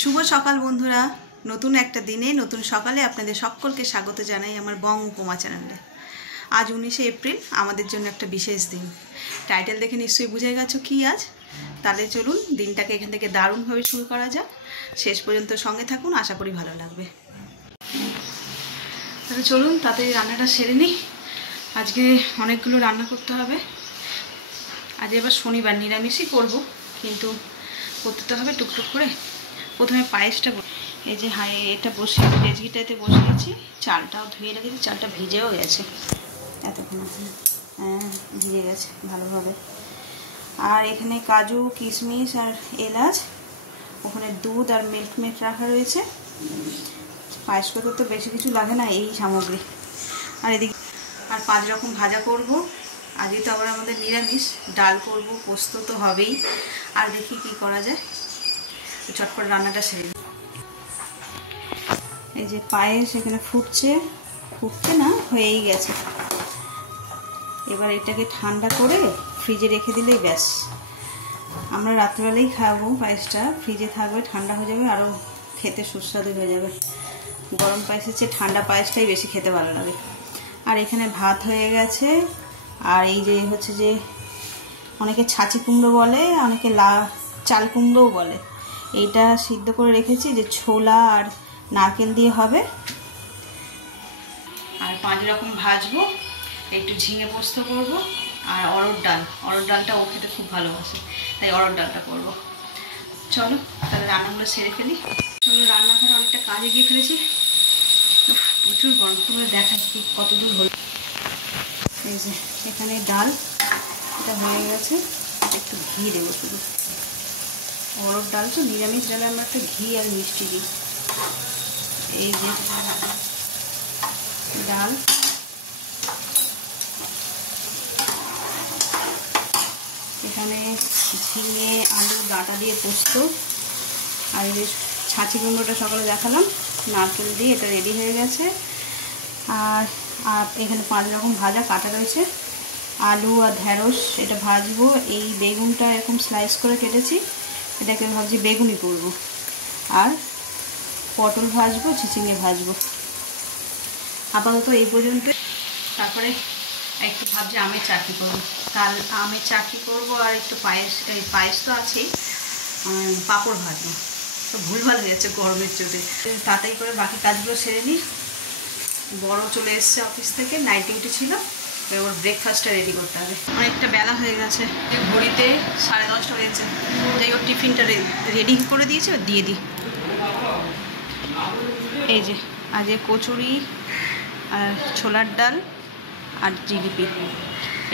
শুভ সকাল বন্ধুরা, নতুন একটা দিনে নতুন সকালে আপনাদের সকলকে স্বাগত জানাই আমার বং উপমা চ্যানেলে। আজ 19শে এপ্রিল, আমাদের জন্য একটা বিশেষ দিন। টাইটেল দেখে নিশ্চয়ই বুঝে গেছো কি আজ। তাহলে চলুন দিনটাকে এখান থেকে দারুণভাবে শুরু করা যাক। শেষ পর্যন্ত সঙ্গে থাকুন, আশা করি ভালো লাগবে। তাহলে চলুন তাড়াতাড়ি রান্নাটা সেরে নিই। আজকে অনেকগুলো রান্না করতে হবে। আজ এবার শনিবার, নিরামিষই করব, কিন্তু করতে তো হবে টুকটুক করে। প্রথমে পায়েসটা, এই যে এটা বসিয়ে রেজগিটাতে বসিয়েছি, চালটাও ধুয়ে রেখেছি, চালটা ভিজেও গেছে এতক্ষণ। হ্যাঁ, ভিজে গেছে ভালোভাবে। আর এখানে কাজু, কিশমিশ আর এলাচ, ওখানে দুধ আর মিল্ক রাখা রয়েছে। পায়েস করতে তো বেশি কিছু লাগে না, এই সামগ্রী। আর এদিকে আর 5 রকম ভাজা করব। আজকে তো আবার আমাদের নিরামিষ, ডাল করব, পোস্ত তো হবেই। আর দেখি কি করা যায়, চটপট রান্নাটা সেরে। এই যে পায়েস এখানে ফুটছে না, হয়েই গেছে। এবার এটাকে ঠান্ডা করে ফ্রিজে রেখে দিলেই ব্যাস। আমরা রাত্রেবেলাই খাবো পায়েসটা, ফ্রিজে থাকবে, ঠান্ডা হয়ে যাবে, আরও খেতে সুস্বাদু হয়ে যাবে। গরম পায়েসের চেয়ে ঠান্ডা পায়েসটাই বেশি খেতে ভালো লাগে। আর এখানে ভাত হয়ে গেছে। আর এই যে হচ্ছে যে অনেকে ছাঁচি কুমড়ো বলে, অনেকে চাল কুমড়োও বলে। এইটা সিদ্ধ করে রেখেছি, যে ছোলা আর নারকেল দিয়ে হবে। আর 5 রকম ভাজবো, একটু ঝিঙে পোস্ত করব। আর অরড় ডালটা ও খেতে খুব ভালোবাসে, তাই অরড় ডালটা করবো। চলো তাহলে রান্নাগুলো সেরে ফেলি। চলো, রান্নাঘরে অনেকটা কাজে গিয়ে ফেলেছি, প্রচুর গরম। তোমরা দেখাই কি কত দূর হলো। এই যে এখানে ডাল, এটা হয়ে গেছে। একটু ঘি দেবো শুধু, অরড় ডাল তো নিরামিষ ডালে আমরা একটু ঘি আর মিষ্টি দিই। এই যে ডাল, এখানে ঝিঙে আলু ডাঁটা দিয়ে পোস্ত। আর এই যে ছাঁচি কুমড়োটা সকালে দেখালাম, নারকেল দিয়ে, এটা রেডি হয়ে গেছে। আর এখানে 5 রকম ভাজা কাটা রয়েছে। আলু আর ঢেঁড়স এটা ভাজবো। এই বেগুনটা এরকম স্লাইস করে কেটেছি, এটাকে ভাবছি বেগুনি করবো। আর পটল ভাজবো, ঝিঙে ভাজবো। আপাতত এই পর্যন্ত। তারপরে একটু ভাবছি আমের চাটনি করবো। কাল আমের চাটনি করবো, আর একটু পায়েস তো আছেই, পাঁপড় ভাজবো। তো ভুলভাল হয়ে যাচ্ছে গরমের চোটে। তাড়াতাড়ি করে বাকি কাজগুলো সেরে নিই। বড় চলে এসছে অফিস থেকে, নাইট ডিউটি ছিল, ওর ব্রেকফাস্টটা রেডি করতে হবে। অনেকটা বেলা হয়ে গেছে, ঘড়িতে 10:30 হয়েছে। যাই ওর টিফিনটা রেডি করে দিয়েছে, দিয়ে দিই। এই যে আজকে কচুরি আর ছোলার ডাল আর জিলিপি।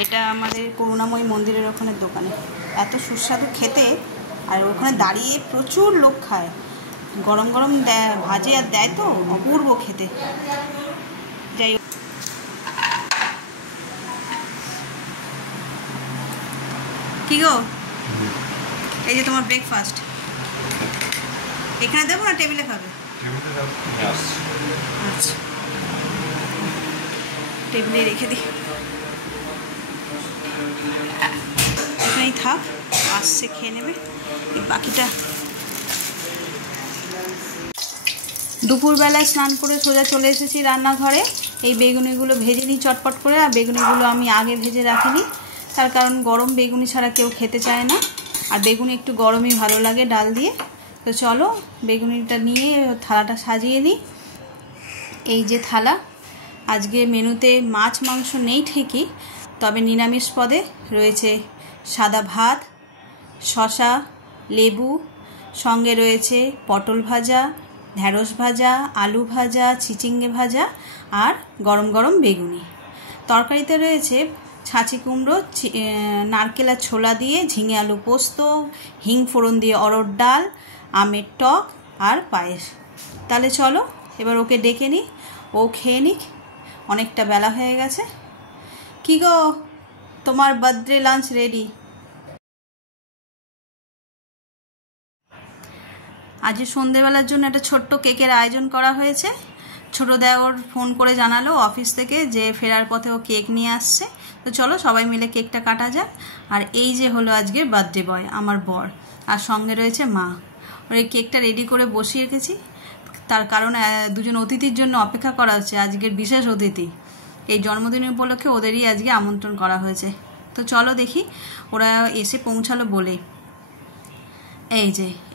এটা আমাদের করুণাময়ী মন্দিরের ওখানে দোকানে, এত সুস্বাদু খেতে। আর ওখানে দাঁড়িয়ে প্রচুর লোক খায়, গরম গরম ভাজে আর দেয়, তো অপূর্ব খেতে। যাই হোক, কি গো, এই যে তোমার ব্রেকফাস্ট। এখানে দেবো না টেবিলে খাবে? আচ্ছা, টেবিলে রেখে দিই, এখানেই থাক, আসছে খেয়ে নেবে। বাকিটা দুপুরবেলায় স্নান করে সোজা চলে এসেছি রান্নাঘরে। এই বেগুনিগুলো ভেজে নিই চটপট করে। আর বেগুনিগুলো আমি আগে ভেজে রাখিনি, তার কারণ গরম বেগুনি ছাড়া কেউ খেতে চায় না, আর বেগুনি একটু গরমই ভালো লাগে ডাল দিয়ে। তো চলো বেগুনিটা নিয়ে থালাটা সাজিয়ে নিই। এই যে থালা। আজকে মেনুতে মাছ মাংস নেই ঠিকই, তবে নিরামিষ পদে রয়েছে সাদা ভাত, শসা, লেবু, সঙ্গে রয়েছে পটল ভাজা, ঢেঁড়স ভাজা, আলু ভাজা, চিচিঙ্গে ভাজা, আর গরম গরম বেগুনি। তরকারিতে রয়েছে ছাঁচি কুমড়ো, নারকেল আর ছোলা দিয়ে ঝিঙে আলু পোস্ত, হিং ফোড়ন দিয়ে অরড় ডাল, আমের টক আর পায়েস। তাহলে চলো এবার ওকে ডেকে নিই, ও খেয়ে নিক, অনেকটা বেলা হয়ে গেছে। কি গো, তোমার বার্থডে লাঞ্চ রেডি? আজ সন্ধেবেলার জন্য একটা ছোট্ট কেকের আয়োজন করা হয়েছে। ছোটো দেওর ফোন করে জানালো অফিস থেকে যে ফেরার পথে ও কেক নিয়ে আসছে। তো চলো সবাই মিলে কেকটা কাটা যাক। আর এই যে হলো আজকের বার্থডে বয়, আমার বর, আর সঙ্গে রয়েছে মা। ওই কেকটা রেডি করে বসিয়ে রেখেছি, তার কারণ দুজন অতিথির জন্য অপেক্ষা করা হচ্ছে। আজকের বিশেষ অতিথি, এই জন্মদিন উপলক্ষে ওদেরই আজকে আমন্ত্রণ করা হয়েছে। তো চলো দেখি ওরা এসে পৌঁছালো বলে।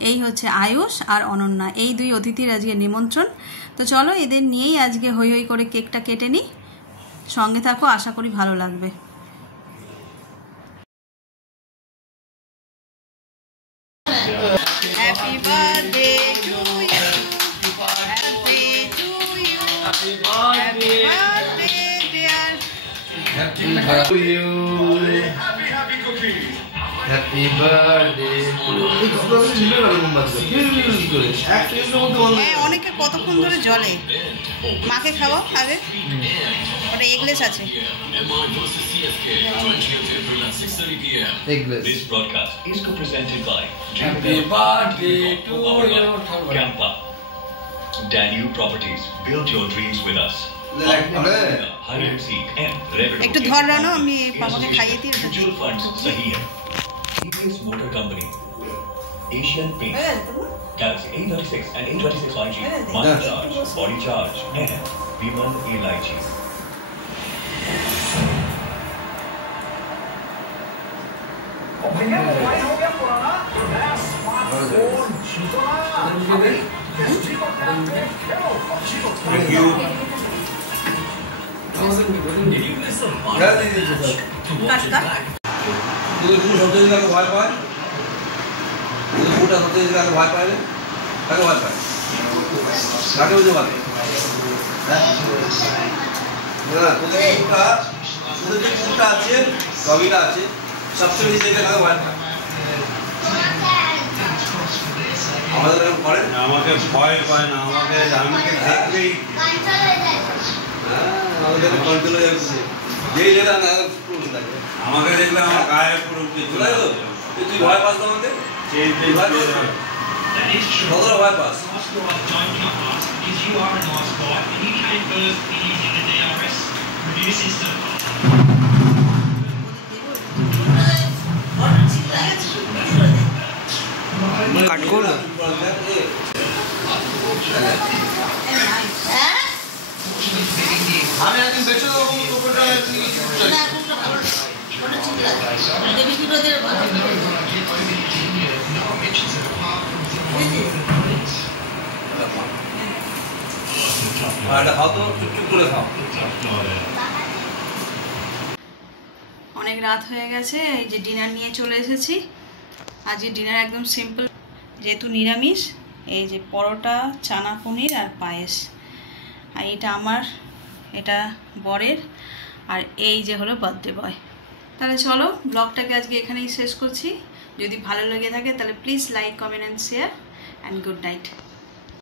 এই হচ্ছে আয়ুষ আর অনন্যা, এই দুই অতিথির আজকে নিমন্ত্রণ। তো চলো এদের নিয়েই আজকে হই হই করে কেকটা কেটে নিই। সঙ্গে থাকো, আশা করি ভালো লাগবে। Happy birthday to you, happy to you, happy birthday dear, happy to you, happy cookie, happy birthday. অনেকে কতক্ষণ ধরে জলে মাকে খাওয়া আগে, ওটা এগলেস আছে। This broadcast is co-presented by Happy birthday to you, Campa. Danube Properties. Build your dreams with us. Hide and seek and একটু ধর রানো, আমি পাপাকে খাইয়ে দিই। Mutual funds sahi hai. TVS Motor Company. Asian Paints. Galaxy A36 and A26 5G. Master charge, body charge, and Viman Elaichi. Thank you. ভয় পায়, ভয় পায়, তাকে ভয় পায়, তাকে বুঝতে পারে। তোদের যে কুকুরটা আছে, রবিটা আছে, সবচেয়ে বেশি দেখে তাকে ভয় পায়। আমাদের এরকম করে, আমাকে ভয় পায় না, আমাকে দেখলেই আমাদের কন্ট্রোল হয়ে যাচ্ছে। যেই যেটা না আমাকে দেখলে আমার গায়ে পুরো চলে গেল। তুই ভয় পাস তো আমাকে, কতটা ভয় পাস? আমি একদিন বেঁচে দেবো কুকুরটা। অনেক রাত হয়ে গেছে, এই যে ডিনার নিয়ে চলে এসেছি। আজকে ডিনার একদম সিম্পল, যেহেতু নিরামিষ। এই যে পরোটা, চানা পনির আর পায়েস। আর এটা আমার, এটা বরের, আর এই যে হলো বার্থডে বয়। তাহলে চলো ব্লগটাকে আজকে এখানেই শেষ করছি। যদি ভালো লেগে থাকে তাহলে please like, comment and share, and good night.